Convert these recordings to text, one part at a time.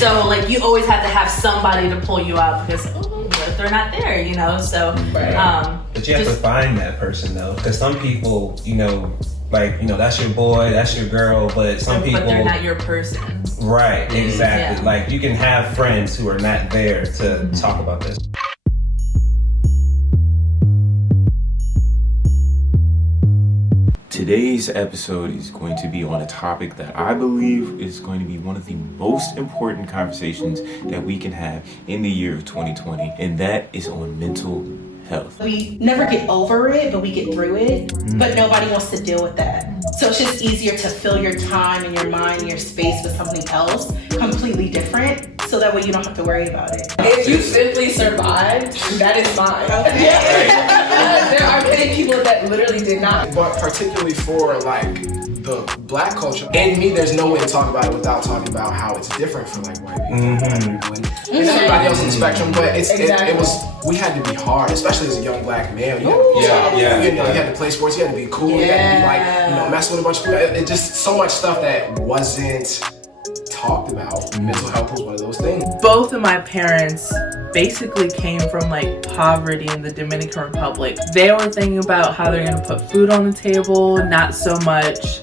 So like you always have to have somebody to pull you out because what if they're not there, you know? So but you have to find that person though, because some people, you know, like, you know, that's your boy, that's your girl, but some people, they're not your person. Right, exactly. Yeah. Like you can have friends who are not there to talk about this. Today's episode is going to be on a topic that I believe is going to be one of the most important conversations that we can have in the year of 2020, and that is on mental health. We never get over it, but we get through it, but nobody wants to deal with that. So it's just easier to fill your time and your mind and your space with something else completely different, so that way you don't have to worry about it. If you simply survived, that is fine. There are many people that literally did not. But particularly for like the black culture, and me, there's no way to talk about it without talking about how it's different for like white people, and everybody else on the spectrum. But it was, we had to be hard, especially as a young black male. You had to play sports, you had to be cool, you had to be like, you know, messing with a bunch of people. It just so much stuff that wasn't talked about. Mental health was one of those things. Both of my parents basically came from like poverty in the Dominican Republic. They were thinking about how they're gonna put food on the table, not so much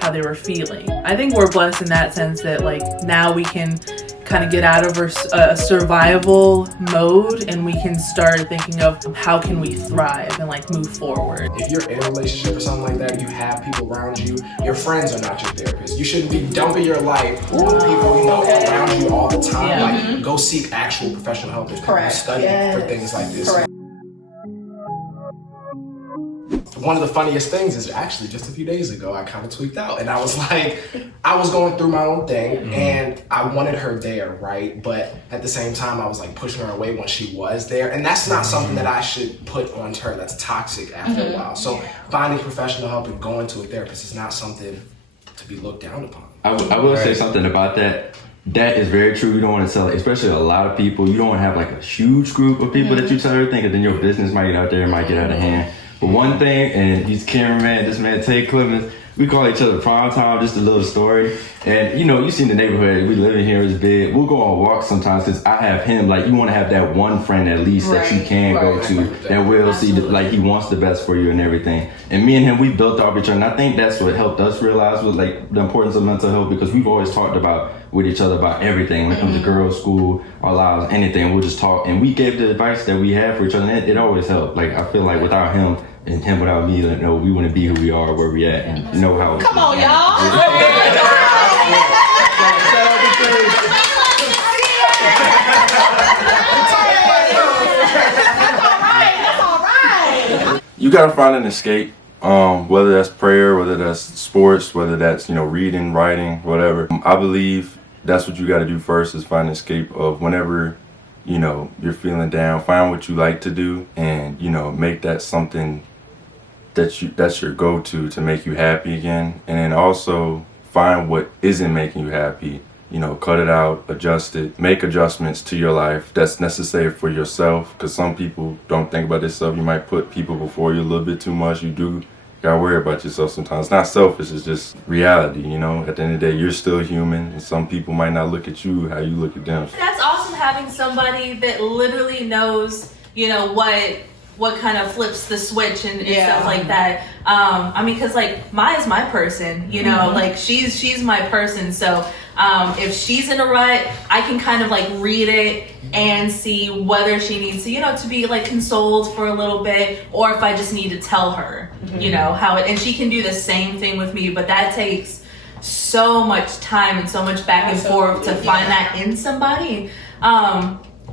how they were feeling. I think we're blessed in that sense that like now we can kind of get out of a survival mode and we can start thinking of how can we thrive and like move forward. If you're in a relationship or something like that, you have people around you, your friends are not your therapists. You shouldn't be dumping your life on people, you know, around you all the time. Like, go seek actual professional help. Study for things like this. Correct. One of the funniest things is actually just a few days ago, I kind of tweaked out and I was like, I was going through my own thing and I wanted her there, right? But at the same time, I was like pushing her away when she was there. And that's not something that I should put on her. That's toxic after a while. So finding professional help and going to a therapist is not something to be looked down upon. I will say something about that. That is very true. You don't want to tell, especially a lot of people. You don't want to have like a huge group of people that you tell everything, because then your business might get out there, might get out of hand. But one thing, and he's cameraman, this man Tay Clemens, we call each other Prime Time, just a little story. And you know, you see in the neighborhood, we live in here, is big. We'll go on walks sometimes because I have him. Like, you want to have that one friend at least that you can go to that will see, like, he wants the best for you and everything. And me and him, we built off each other. And I think that's what helped us realize was like the importance of mental health, because we've always talked about with each other about everything when it comes to girls, school, our lives, anything. We'll just talk. And we gave the advice that we had for each other. And it always helped. Like, I feel like without him, and him without me, you know, we wouldn't be who we are, where we at, and know how. Come on, y'all! That's all right. You gotta find an escape, whether that's prayer, whether that's sports, whether that's, you know, reading, writing, whatever. I believe that's what you gotta do first, is find an escape of whenever, you know, you're feeling down. Find what you like to do and, you know, make that something that's your go-to to make you happy again. And then also find what isn't making you happy, you know, cut it out, adjust it, make adjustments to your life that's necessary for yourself, because some people don't think about this stuff. You might put people before you a little bit too much. You gotta worry about yourself sometimes. It's not selfish, it's just reality, you know. At the end of the day, you're still human, and some people might not look at you how you look at them. That's awesome, having somebody that literally knows, you know, what kind of flips the switch and stuff like that. I mean, because like Maya's my person, you know, like she's my person. So if she's in a rut, I can kind of like read it and see whether she needs to, you know, to be like consoled for a little bit, or if I just need to tell her, you know, how it, and she can do the same thing with me, but that takes so much time and so much back and forth to find that in somebody.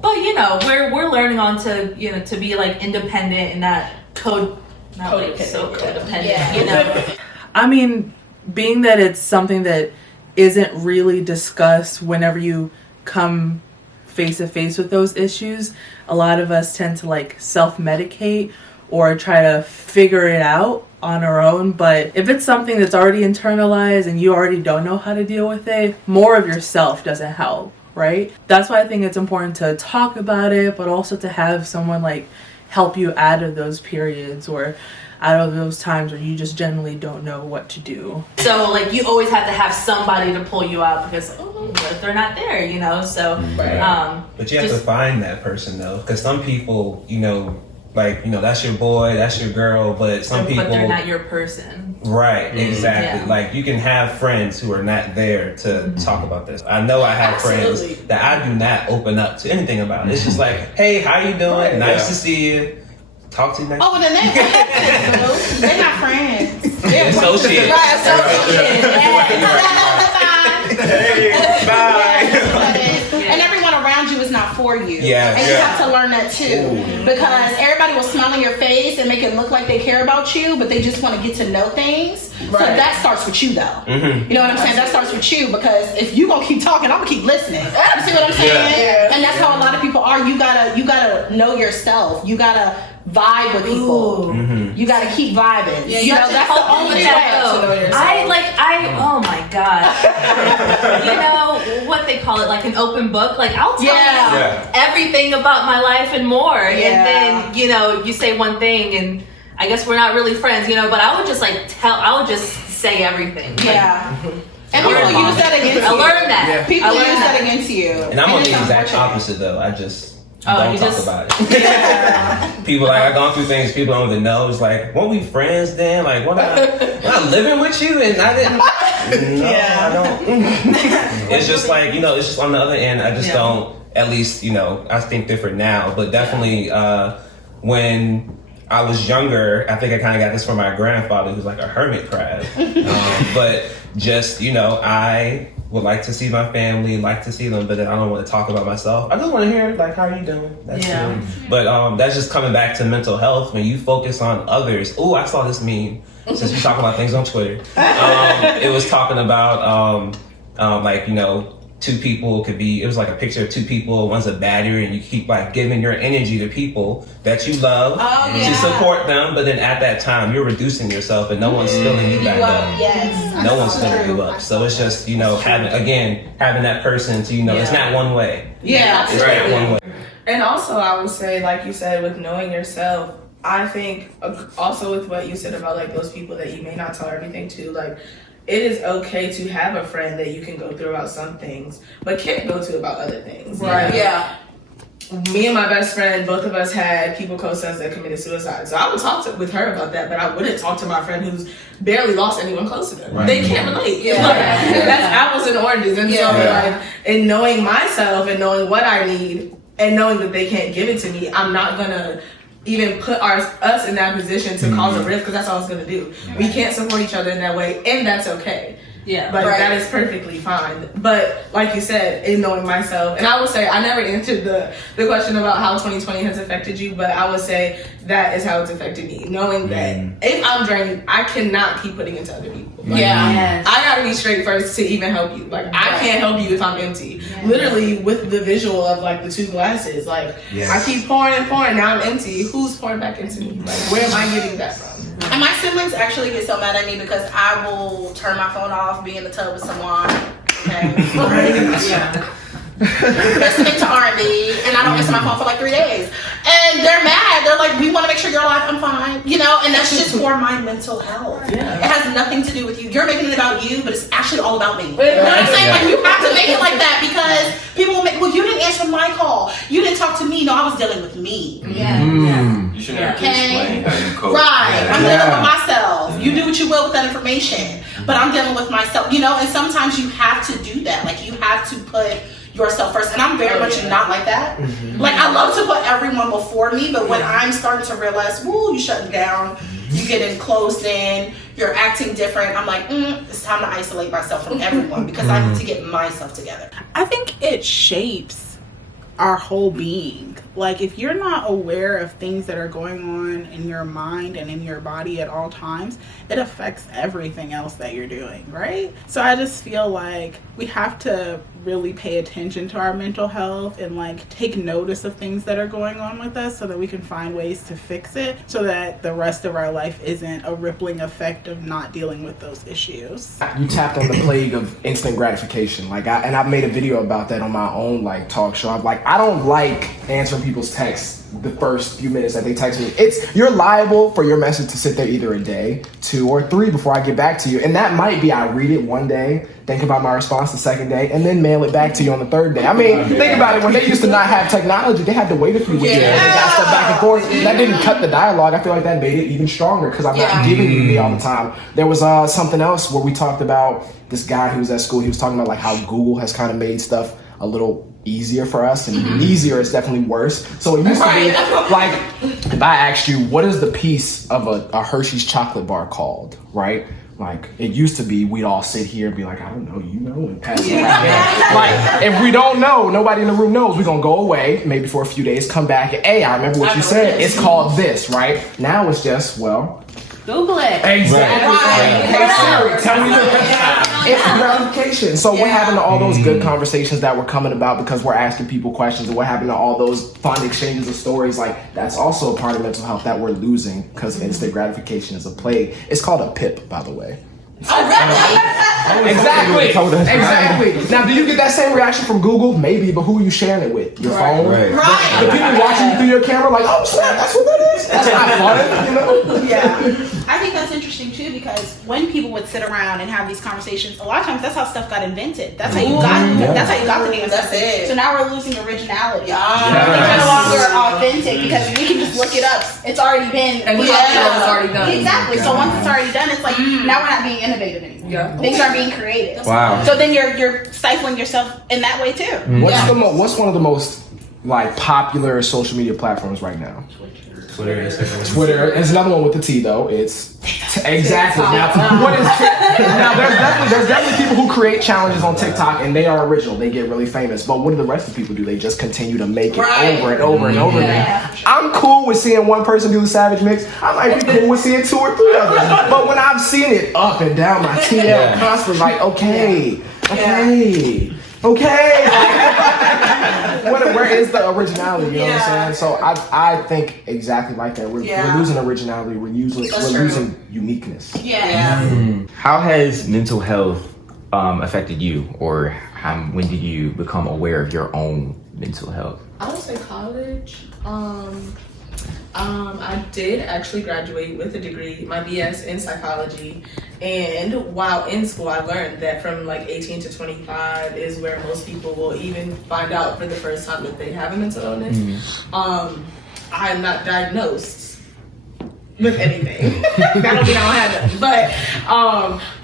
But you know, we're learning on to, you know, to be like independent and not codependent, you know. I mean, being that it's something that isn't really discussed whenever you come face to face with those issues, a lot of us tend to like self-medicate or try to figure it out on our own. But if it's something that's already internalized and you already don't know how to deal with it, more of yourself doesn't help. Right? That's why I think it's important to talk about it, but also to have someone like help you out of those periods. Or out of those times where you just generally don't know what to do. So like you always have to have somebody to pull you out because what if they're not there, you know? So but you have to find that person though, because some people, you know, like, you know, that's your boy, that's your girl, but some people, but they're not your person. Right, exactly. Yeah. Like you can have friends who are not there to talk about this. I know I have friends that I do not open up to anything about. It's just like, hey, how you doing? Nice to see you. Talk to you next. Oh, well, then they're not friends. They're associates. Right, associates. Hey, bye. And everyone around you is not for you. Yeah, and you have to learn that too. Because everybody will smile in your face and make it look like they care about you, but they just want to get to know things. So that starts with you though. You know what I'm saying? That starts with you, because if you gonna keep talking, I'm gonna keep listening. You see what I'm saying? Yeah. And that's how a lot of people are. You gotta know yourself. You gotta vibe with people. You gotta keep vibing. Yeah, you know, that's the only way. Oh my god. You know what they call it, like an open book. Like I'll tell you everything about my life and more. And then, you know, you say one thing and I guess we're not really friends, you know, but I would just I would just say everything. Yeah. And people use that against you. I learned that. Yeah. People use that against you. And I'm on the exact opposite though. I just don't talk about it. People like, I've gone through things people don't even know. It's like, weren't we friends then? Like, what? I'm living with you and I didn't. No, I don't. It's just like, you know, it's just on the other end. I just don't. At least, you know, I think different now. But definitely, when I was younger, I think I kind of got this from my grandfather, who's like a hermit crab. But just, you know, I would like to see my family, like to see them, but then I don't want to talk about myself. I just want to hear, like, how are you doing? That's good. But that's just coming back to mental health. When you focus on others. Oh, I saw this meme. Since we talk about things on Twitter. It was talking about, like, you know, two people could be, it was like a picture of two people, one's a battery, and you keep like giving your energy to people that you love to support them, but then at that time you're reducing yourself and no one's filling you back up. No one's filling you up. So it's just, you know, having that person to, you know, it's not one way. Yeah. It's not one way. And also I would say, like you said, with knowing yourself, I think also with what you said about like those people that you may not tell everything to, like, it is okay to have a friend that you can go through about some things, but can't go to about other things. Right. Yeah. Me and my best friend, both of us had people close to us that committed suicide. So I would talk with her about that, but I wouldn't talk to my friend who's barely lost anyone close to them. Right. They can't relate. That's apples and oranges. And so like, in knowing myself and knowing what I need and knowing that they can't give it to me, I'm not gonna even put us in that position to cause a rift, because that's all it's gonna do. We can't support each other in that way, and that's okay. Yeah. But that is perfectly fine. But like you said, in knowing myself, and I would say I never answered the question about how 2020 has affected you, but I would say that is how it's affected me. Knowing that if I'm drained, I cannot keep putting into other people. Like, I gotta be straight first to even help you. Like I can't help you if I'm empty. Literally with the visual of like the two glasses. Like I keep pouring and pouring, now I'm empty. Who's pouring back into me? Like where am I getting that from? And my siblings actually get so mad at me because I will turn my phone off, be in the tub with someone, listening to R&B, and I don't answer my phone for like 3 days. And they're mad. They're like, we want to make sure you're alive. I'm fine. You know, and that's just for my mental health. It has nothing to do with you. You're making it about you, but it's actually all about me. You know what I'm saying? Like, you have to make it like that, because people will make, well, you didn't answer my call. You didn't talk to me. No, I was dealing with me. You shouldn't have to explain how you cope. Right. I'm dealing with myself. You do what you will with that information, but I'm dealing with myself. You know, and sometimes you have to do that. Like, you have to put yourself first, and I'm very much not like that. Like, I love to put everyone before me, but when I'm starting to realize, woo, you shutting down, you getting closed in, you're acting different, I'm like, it's time to isolate myself from everyone, because I need to get myself together. I think it shapes our whole being. Like, if you're not aware of things that are going on in your mind and in your body at all times, it affects everything else that you're doing, right? So I just feel like we have to really pay attention to our mental health and like take notice of things that are going on with us so that we can find ways to fix it, so that the rest of our life isn't a rippling effect of not dealing with those issues. You tapped on the plague of instant gratification. Like, I've made a video about that on my own like talk show. I'm like, I don't like answering people's texts the first few minutes that they text me. You're liable for your message to sit there either a day, 2 or 3 before I get back to you. And that might be I read it one day, think about my response the second day, and then mail it back to you on the third day. I mean, think about it. When they used to not have technology, they had to wait a few weeks. They got stuff back and forth. That didn't cut the dialogue. I feel like that made it even stronger because I'm not giving it to me all the time. There was something else where we talked about this guy who was at school. He was talking about like how Google has kind of made stuff a little easier for us, and easier is definitely worse. So it used to be like, if I asked you, what is the piece of a Hershey's chocolate bar called, right? Like, it used to be, we'd all sit here and be like, I don't know, you know, and pass it right. Like, if we don't know, nobody in the room knows, we're gonna go away, maybe for a few days, come back, and hey, I remember what you said, it's called this, right? Now it's just, well, Google it. exactly. Hey Siri, tell me it's gratification. So what happened to all those good conversations that were coming about because we're asking people questions, and what happened to all those fun exchanges of stories? Like, that's also a part of mental health that we're losing because instant gratification is a plague. It's called a PIP, by the way. Exactly. Now, do you get that same reaction from Google? Maybe, but who are you sharing it with? Your phone? Right. The people watching you through your camera, like, oh snap, that's what that is. That's not fun, you know? Yeah. I think that's interesting too, because when people would sit around and have these conversations, a lot of times that's how stuff got invented. That's how you got. That's how you got the name. That's it. So now we're losing originality. It's no longer authentic because we can just look it up. It's already been. And it's already done. Exactly. So once it's already done, it's like now we're not being innovative anymore. Yeah. Things are being created. Wow. So then you're stifling yourself in that way too. What's one of the most like popular social media platforms right now? Twitter, Instagram. Twitter. There's another one with the T though. It's exactly. Now, what is now? There's definitely people who create challenges on TikTok and they are original. They get really famous. But what do the rest of the people do? They just continue to make it over and over and over again. I'm cool with seeing one person do the Savage Mix. I might be cool with seeing 2 or 3 others. But when I've seen it up and down my TL constantly, like okay. Where is the originality? You know what I'm saying? So I think exactly like that. We're losing originality. We're losing uniqueness. How has mental health affected you, or when did you become aware of your own mental health? I would say college. I did actually graduate with a degree, my BS in psychology, and while in school I learned that from like 18 to 25 is where most people will even find out for the first time that they have a mental illness. I'm not diagnosed with anything. That don't mean I don't have it. But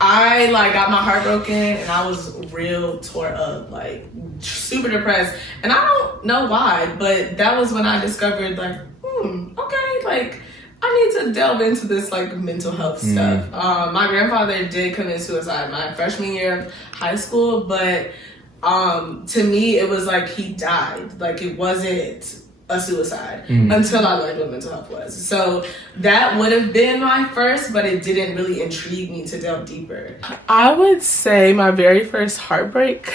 I like got my heart broken and I was real tore up, like super depressed. And I don't know why, but that was when I discovered like, okay, like I need to delve into this like mental health stuff. My grandfather did commit suicide my freshman year of high school, but to me it was like he died. Like it wasn't a suicide until I learned what mental health was. So that would have been my first, but it didn't really intrigue me to delve deeper. I would say my very first heartbreak.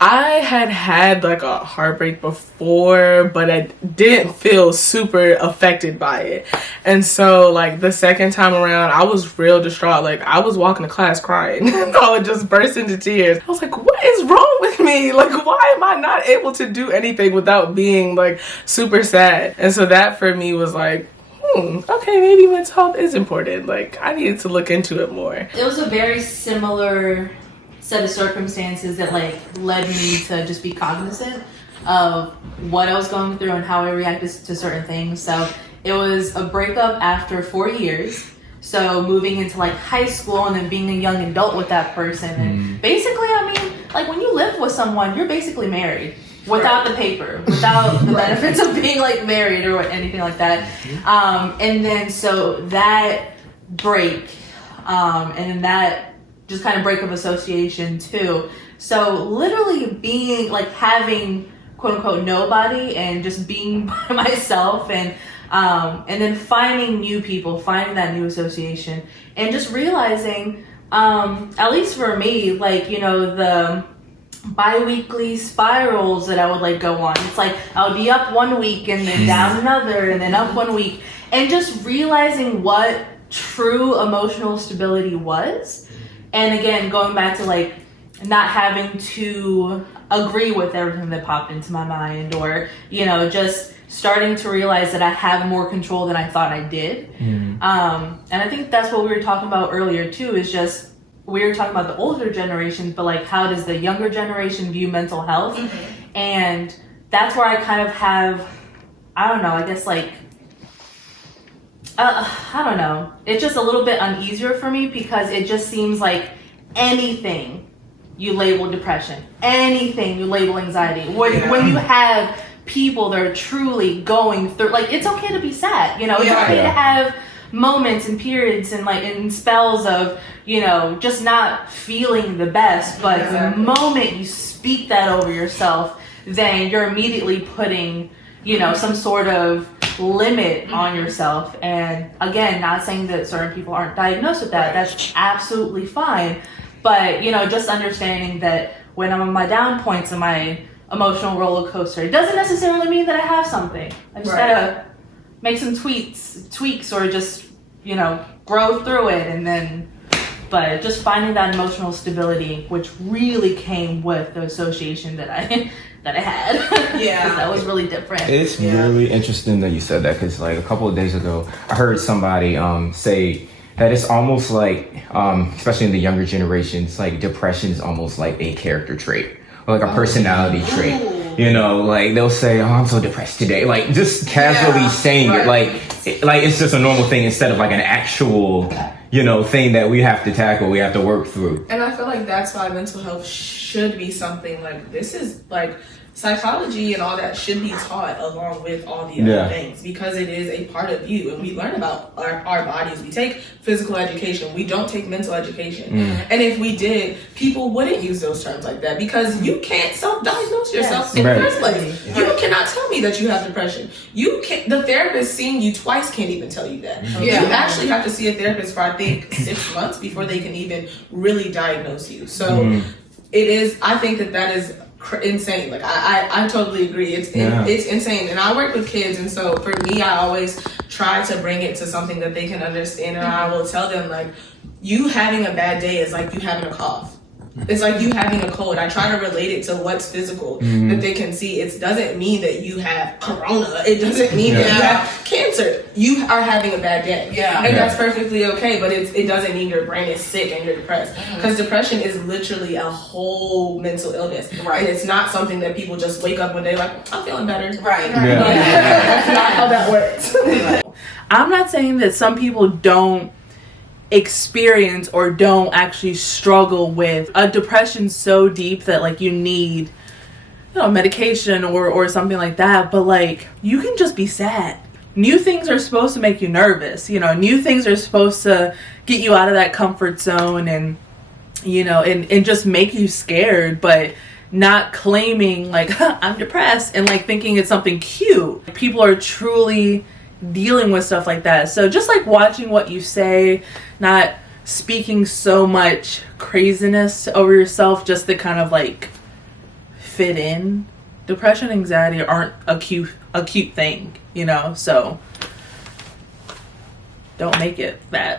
I had like a heartbreak before, but I didn't feel super affected by it. And so like the second time around, I was real distraught. Like I was walking to class crying. I would just burst into tears. I was like, what is wrong with me? Like, why am I not able to do anything without being like super sad? And so that for me was like, okay, maybe mental health is important. Like I needed to look into it more. It was a very similar set of circumstances that like led me to just be cognizant of what I was going through and how I reacted to certain things. So it was a breakup after 4 years. So moving into like high school and then being a young adult with that person. And basically, I mean, like when you live with someone, you're basically married without the paper, without the benefits of being like married or anything like that. And then so that break, and then that just kind of break of association too. So literally being like having quote unquote nobody and just being by myself and then finding new people, finding that new association and just realizing, at least for me, like, you know, the bi-weekly spirals that I would like go on. It's like I would be up one week and then down another and then up one week, and just realizing what true emotional stability was. And again, going back to like not having to agree with everything that popped into my mind, or, you know, just starting to realize that I have more control than I thought I did. And I think that's what we were talking about earlier too, is just, we were talking about the older generations, but like, how does the younger generation view mental health? And that's where I kind of have, I don't know, I guess like, I don't know. It's just a little bit uneasier for me, because it just seems like anything you label depression, anything you label anxiety, when you have people that are truly going through, like, it's okay to be sad, you know, it's okay to have moments and periods and like in spells of, you know, just not feeling the best, but the moment you speak that over yourself, then you're immediately putting, you know, some sort of limit on yourself. And again, not saying that certain people aren't diagnosed with that, that's absolutely fine, but, you know, just understanding that when I'm on my down points and my emotional roller coaster, it doesn't necessarily mean that I have something. I just gotta make some tweaks, or just, you know, grow through it. And then, but just finding that emotional stability, which really came with the association that I had. That was really different. It's really interesting that you said that, because like a couple of days ago, I heard somebody say that it's almost like, especially in the younger generations, like depression is almost like a character trait, or like a personality trait. You know, like they'll say, "Oh, I'm so depressed today," like just casually saying it, like it's just a normal thing instead of like an actual, you know, thing that we have to tackle, we have to work through. And I feel like that's why mental health should be something like, this is like, psychology and all that should be taught along with all the other things, because it is a part of you, and we learn about our bodies. We take physical education, we don't take mental education. And if we did, people wouldn't use those terms like that, because you can't self-diagnose yourself in the first place. You cannot tell me that you have depression. You can't, the therapist seeing you twice can't even tell you that. You actually have to see a therapist for, I think, 6 months before they can even really diagnose you. So it is, I think that is insane. Like I totally agree. It's insane. And I work with kids, and so for me, I always try to bring it to something that they can understand. And I will tell them, like, you having a bad day is like you having a cough. It's like you having a cold. I try to relate it to what's physical that they can see. It doesn't mean that you have corona. It doesn't mean that you have cancer. You are having a bad day. And that's perfectly okay, but it doesn't mean your brain is sick and you're depressed. Because depression is literally a whole mental illness. And it's not something that people just wake up one day like, I'm feeling better. That's not how that works. I'm not saying that some people don't experience or don't actually struggle with a depression so deep that like you need, you know, medication or something like that, but like you can just be sad. New things are supposed to make you nervous, you know, new things are supposed to get you out of that comfort zone and, you know, and just make you scared, but not claiming like, I'm depressed, and like thinking it's something cute. People are truly dealing with stuff like that. So just like watching what you say, not speaking so much craziness over yourself just to kind of like fit in. Depression, anxiety aren't a cute thing, you know, so don't make it that.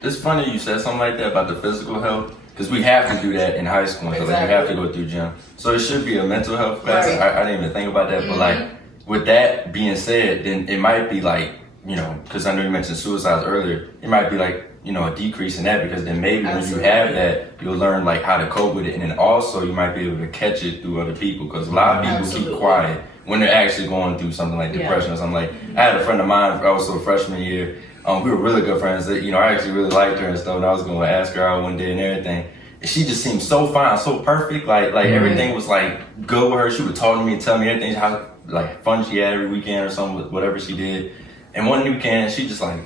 It's funny you said something like that about the physical health, because we have to do that in high school. So like, we have to go through gym. So it should be a mental health class. I didn't even think about that, but like, with that being said, then it might be like, you know, because I know you mentioned suicides earlier, it might be like, you know, a decrease in that, because then maybe when you have that, you'll learn like how to cope with it, and then also you might be able to catch it through other people, because a lot of people keep quiet when they're actually going through something like depression or something. Like, I had a friend of mine also freshman year, we were really good friends, that, you know, I actually really liked her and stuff, and I was going to ask her out one day and everything. She just seemed so fine, so perfect, like everything was like good with her. She would talk to me and tell me everything, how like fun she had every weekend or something, whatever she did. And one weekend, she just like,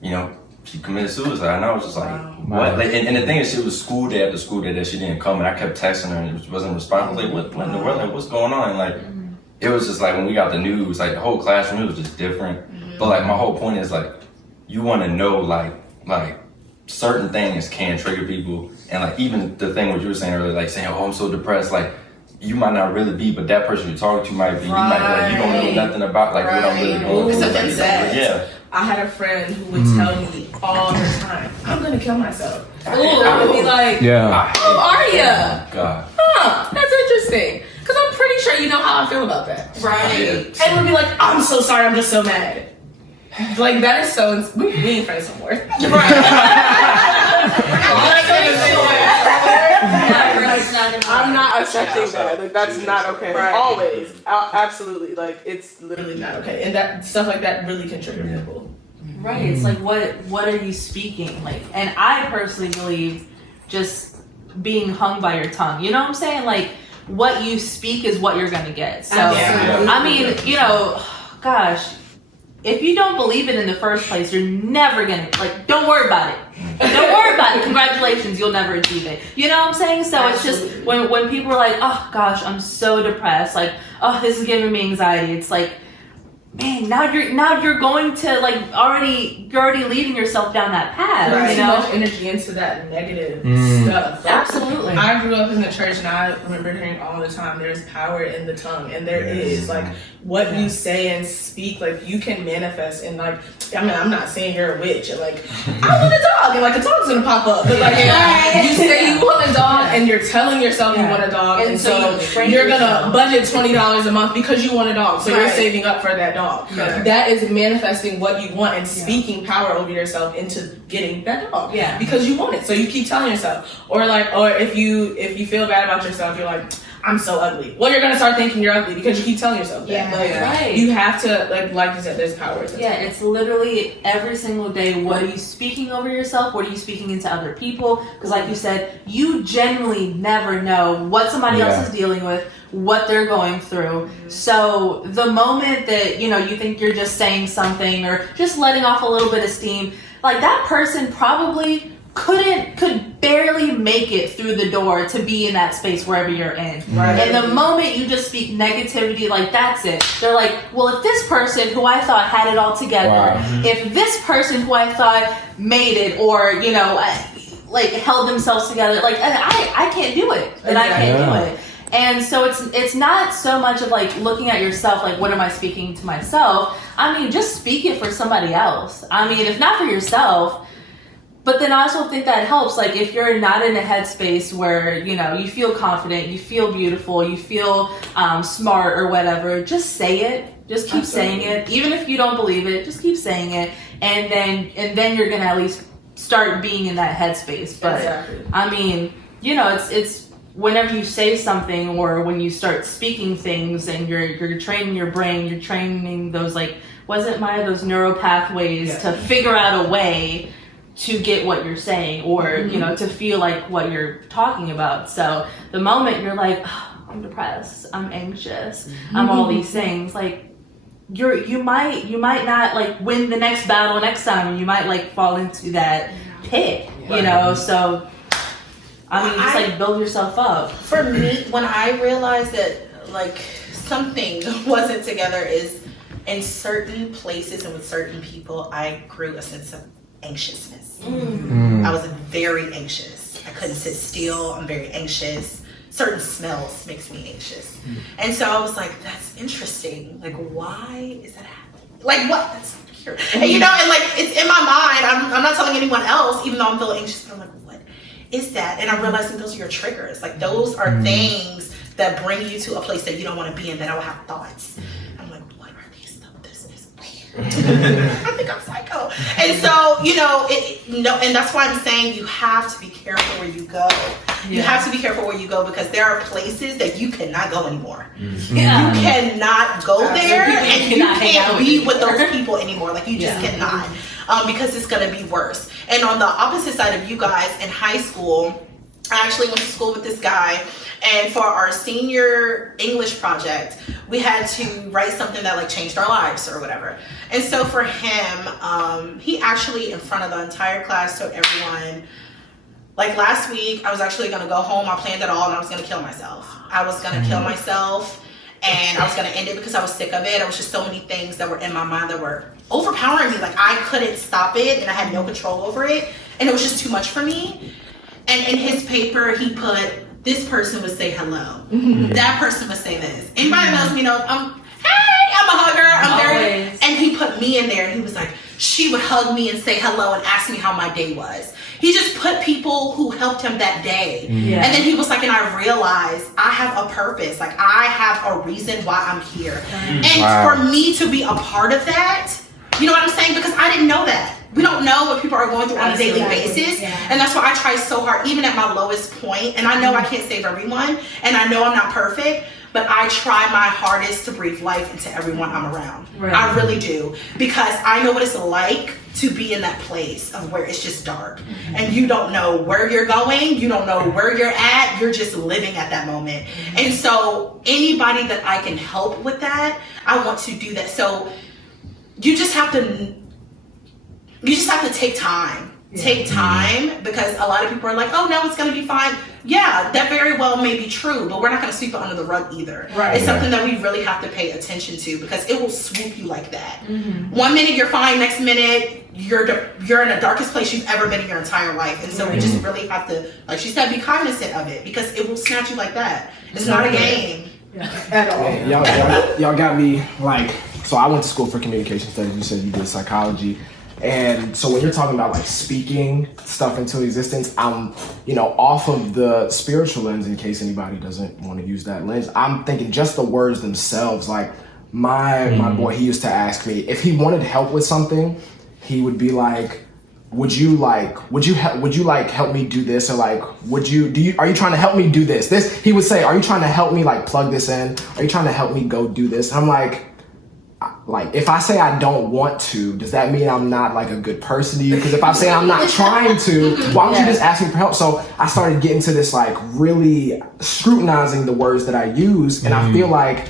you know, she committed suicide, and I was just like, what? Like, and the thing is, it was school day after school day that she didn't come, and I kept texting her and it wasn't responding. I was like, what in the world? Like, what's going on? And like, it was just like when we got the news, like the whole classroom, it was just different. But like my whole point is like, you want to know like certain things can trigger people, and like even the thing what you were saying earlier, like saying, oh, I'm so depressed, like. You might not really be, but that person you're talking to might be. You might like, you don't know nothing about like what I'm really going through. It's offensive. Yeah, I had a friend who would tell me all the time, I'm gonna kill myself. I would be like, who are ya? God. Huh, that's interesting. Because I'm pretty sure you know how I feel about that. Right. And would be like, I'm so sorry, I'm just so mad. Like, that is so, we ain't friends no more. I'm not accepting that. Like, that's not okay. Right. Always. Absolutely. Like, it's literally not okay. And that stuff like that really can trigger people. Right. It's like, what are you speaking? Like, and I personally believe just being hung by your tongue. You know what I'm saying? Like, what you speak is what you're going to get. So, I mean, you know, gosh, if you don't believe it in the first place, you're never going to, like, don't worry about it. Don't worry about it. Congratulations, you'll never achieve it. You know what I'm saying? So Absolutely. It's just, when people are like, oh gosh, I'm so depressed. Like, oh, this is giving me anxiety. It's like, man, now you're going to you're already leading yourself down that path. Putting you too know? much energy into that negative stuff. Like, Absolutely. I grew up in the church and I remember hearing all the time, there's power in the tongue, and there is. Like, what you say and speak, like, you can manifest. And like, I mean, I'm not saying you're a witch and like, I want a dog, and like a dog's gonna pop up. But like, you say you want a dog and you're telling yourself you want a dog, and so you're gonna budget $20 a month because you want a dog. So you're saving up for that dog. That is manifesting what you want and speaking power over yourself into getting that dog. Yeah. Because you want it. So you keep telling yourself. Or if you feel bad about yourself, you're like, I'm so ugly. Well, you're gonna start thinking you're ugly because you keep telling yourself that. Like, you have to, like you said, there's power. It's literally every single day. What are you speaking over yourself? What are you speaking into other people? Because like you said, you generally never know what somebody else is dealing with, what they're going through. So the moment that, you know, you think you're just saying something or just letting off a little bit of steam, like that person probably could barely make it through the door to be in that space wherever you're in. Right. And the moment you just speak negativity, like that's it. They're like, well, if this person who I thought had it all together, if this person who I thought made it, or, you know, like held themselves together, like I can't do it. And I can't do it. And so it's not so much of like looking at yourself, like what am I speaking to myself? I mean, just speak it for somebody else. I mean, if not for yourself. But then I also think that helps, like if you're not in a headspace where, you know, you feel confident, you feel beautiful, you feel smart or whatever, just say it. Just keep saying it. Even if you don't believe it, just keep saying it. And then you're gonna at least start being in that headspace. But I mean, you know, it's whenever you say something or when you start speaking things and you're training your brain, you're training those those neural pathways to figure out a way to get what you're saying, or you know, to feel like what you're talking about. So the moment you're like, oh, I'm depressed, I'm anxious, I'm all these things, like you might not like win the next battle next time, and you might like fall into that pit, you know. So I mean, just like build yourself up. For me, when I realized that like something wasn't together, is in certain places and with certain people, I grew a sense of anxiousness. I was very anxious. I couldn't sit still. I'm very anxious. Certain smells makes me anxious. And so I was like, that's interesting. Like, why is that happening? Like, what? That's weird. And you know, and like, it's in my mind. I'm not telling anyone else, even though I'm feeling anxious. But I'm like, what is that? And I'm realizing those are your triggers. Like, those are things that bring you to a place that you don't want to be in, that I will have thoughts. I'm like, what are these thoughts? This is weird. I think I'm psycho. And so, you know, and that's why I'm saying you have to be careful where you go. You have to be careful where you go, because there are places that you cannot go anymore. You cannot go there, and you can't be with those people anymore. Like, you just cannot, because it's going to be worse. And on the opposite side of you guys, in high school, I actually went to school with this guy, and for our senior English project, we had to write something that like changed our lives or whatever. And so for him, he actually in front of the entire class told everyone, like last week, I was actually gonna go home, I planned it all, and I was gonna kill myself. I was gonna kill myself, and I was gonna end it because I was sick of it. There was just so many things that were in my mind that were overpowering me. Like, I couldn't stop it, and I had no control over it, and it was just too much for me. And in his paper, he put, this person would say hello. That person would say this. Anybody knows me knows, hey, I'm a hugger. I'm very, and he put me in there, and he was like, she would hug me and say hello and ask me how my day was. He just put people who helped him that day. Yeah. And then he was like, and I realized I have a purpose. Like, I have a reason why I'm here. And for me to be a part of that, you know what I'm saying? Because I didn't know that. We don't know what people are going through on a daily basis. Yeah. And that's why I try so hard, even at my lowest point. And I know I can't save everyone. And I know I'm not perfect. But I try my hardest to breathe life into everyone I'm around. Right. I really do. Because I know what it's like to be in that place of where it's just dark. Mm-hmm. And you don't know where you're going. You don't know where you're at. You're just living at that moment. Mm-hmm. And so anybody that I can help with that, I want to do that. So you just have to take time. Yeah. Take time, because a lot of people are like, oh no, it's gonna be fine. Yeah, that very well may be true, but we're not gonna sweep it under the rug either. Right. It's something that we really have to pay attention to, because it will swoop you like that. Mm-hmm. 1 minute you're fine, next minute you're in the darkest place you've ever been in your entire life. And so we just really have to, like she said, be cognizant of it, because it will snatch you like that. It's not a game. Yeah. At all. Man, y'all got me like, so I went to school for communication studies. You said you did psychology. And so when you're talking about like speaking stuff into existence, I'm, off of the spiritual lens, in case anybody doesn't want to use that lens, I'm thinking just the words themselves. Like my boy, he used to ask me if he wanted help with something, he would be like, would you help me do this? Or like, are you trying to help me do this? He would say, are you trying to help me like plug this in? Are you trying to help me go do this? I'm like, if I say I don't want to, does that mean I'm not like a good person to you? Because if I say I'm not trying to, why don't you just ask me for help? So I started getting to this like really scrutinizing the words that I use, and I feel like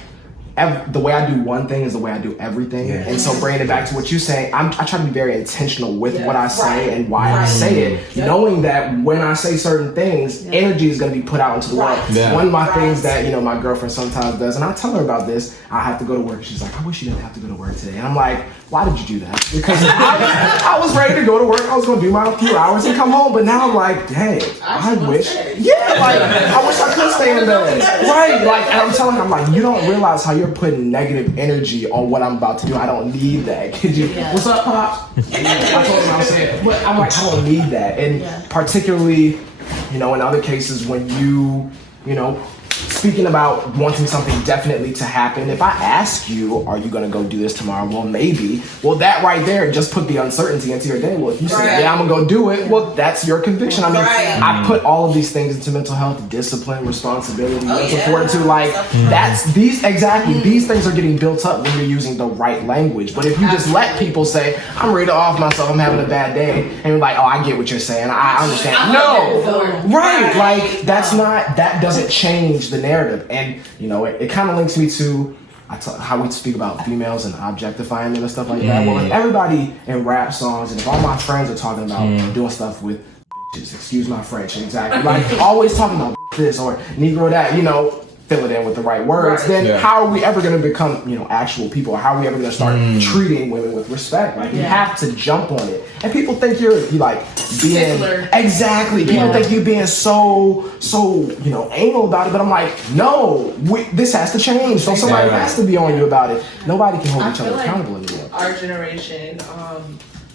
the way I do one thing is the way I do everything. Yeah. And so bringing it back to what you say, I try to be very intentional with what I say and why I say it, knowing that when I say certain things, energy is going to be put out into the world. Yeah. One of my things that, my girlfriend sometimes does, and I tell her about this, I have to go to work, and she's like, I wish you didn't have to go to work today. And I'm like, why did you do that? Because I was ready to go to work. I was going to do my few hours and come home. But now I'm like, dang, I wish. Yeah, like, I wish I could stay in bed. Right. Like, and I'm telling her, I'm like, you don't realize how you're putting negative energy on what I'm about to do. I don't need that. Could you? Yeah. What's up, Pops? I told him I was saying, but I'm like, I don't need that. And particularly, in other cases when you speaking about wanting something definitely to happen, if I ask you, are you going to go do this tomorrow? Well, maybe. Well, that right there just put the uncertainty into your day. Well, if you say, yeah, I'm going to go do it, well, that's your conviction. I mean, I put all of these things into mental health, discipline, responsibility, mental fortitude. Like, these things are getting built up when you're using the right language. But if you just let people say, I'm ready to off myself, I'm having a bad day, and you're like, oh, I get what you're saying, I understand. No, right. Like, that doesn't change the narrative. And it kind of links me to how we speak about females and objectifying them and stuff like that. Well, if everybody in rap songs and if all my friends are talking about doing stuff with bitches, excuse my French, exactly, like always talking about this or Negro that, fill it in with the right words, then how are we ever going to become, actual people? How are we ever going to start treating women with respect? Like, you have to jump on it. And people think you're like being exactly. People think you're being so anal about it. But I'm like, no, this has to change. So somebody has to be on you about it. Nobody can hold each other accountable anymore. Our generation,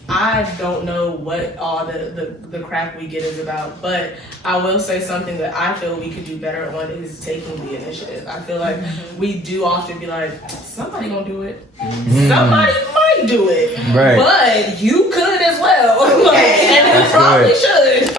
I don't know what all the crap we get is about, but I will say something that I feel we could do better on is taking the initiative. I feel like we do often be like, somebody gonna do it. Somebody might do it. Right. But you could as well. And you probably should.